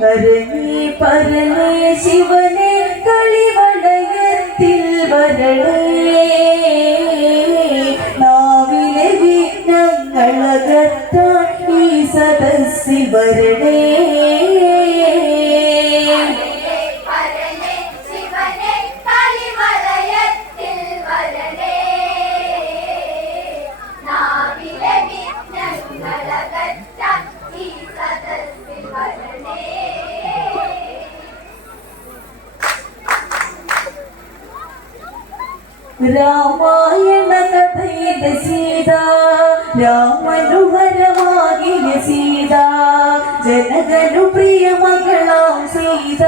ഹരനേ പരനേ ശിവനെ കളിവളയത്തിൽ വരണേ. നാവിലെ വിഘ്നങ്ങളകറ്റാൻ ഈ സദസ്സിൽ വരണേ. രാമായണ കഥയിലെ സീത രാമനുഹരമാകിയ സീത ജനകനു പ്രിയ മകളാം സീത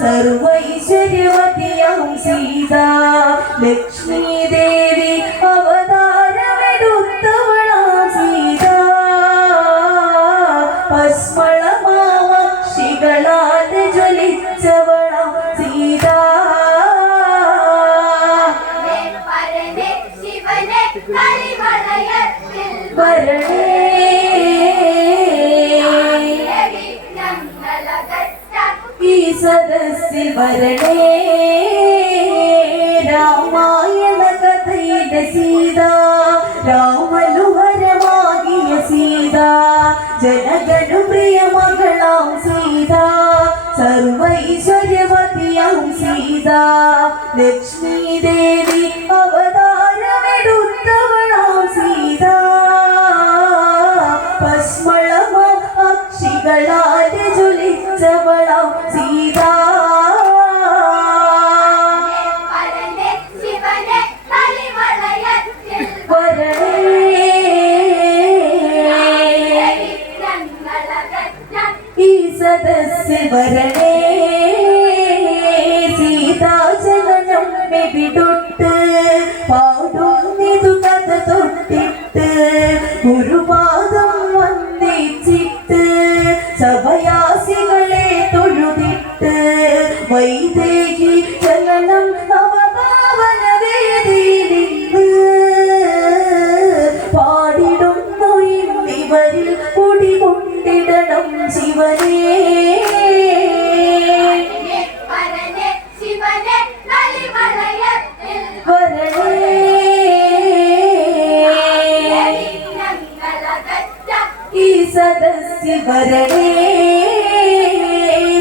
സർവൈശ്വര്യവതിയാം സീത ലക്ഷ്മീ സദസ്സിൽ വരണേ. രാമായണ കഥയുടെ സീത രാമനുഹരമാകിയ സീത ജനകനു പ്രിയ മകളാം സീത സർവൈശ്വര്യവതിയാം സീത ലക്ഷ്മീ സദസ്സിൽ വരണേ. സീതാചലനം മെവിടൊട്ട് പാടുന്നിതു കഥ തൊട്ടിട്ട് ഗുരുപാദം വന്ദിച്ചിട്ട് സഭയാസികളെ തൊഴുതിട്ട് വൈദേഹി വരണേ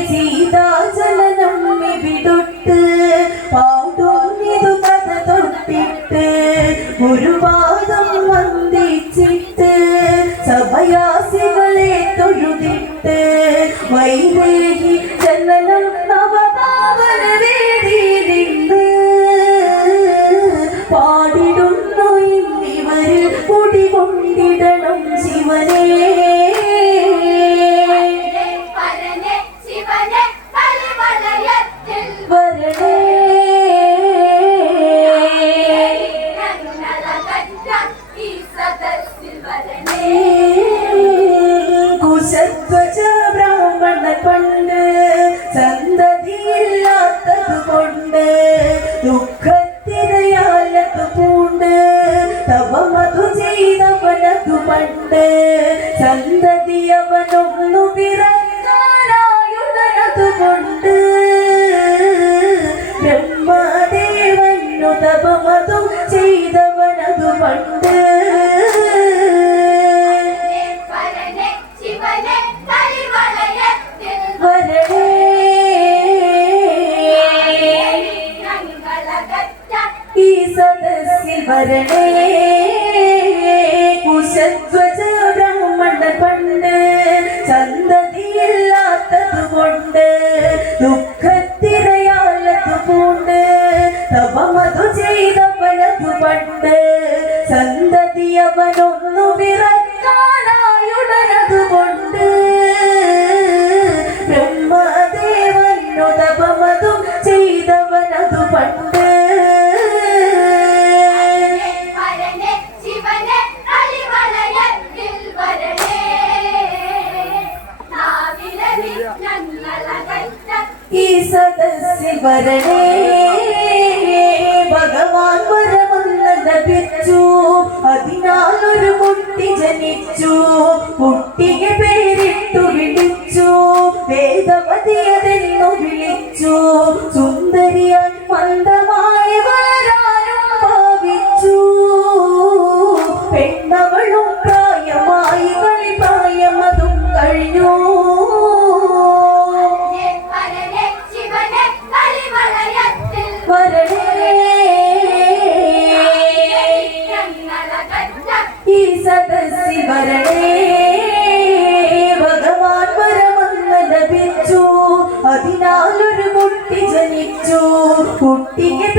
സീതാചലനം വിടൊട്ട് പാടുന്നിതു കഥ തൊട്ടിട്ട് ഗുരുവാദം വന്ദിച്ചിട്ട് സഭയാസികളെ തൊഴുതിട്ട് വൈദേഹി ജനിച്ചു. കുട്ടിക്ക് ചോ കുട്ടിയെ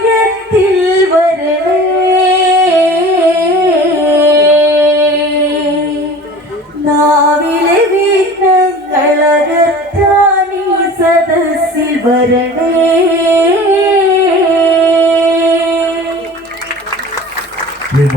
ഹൃദയത്തിൽ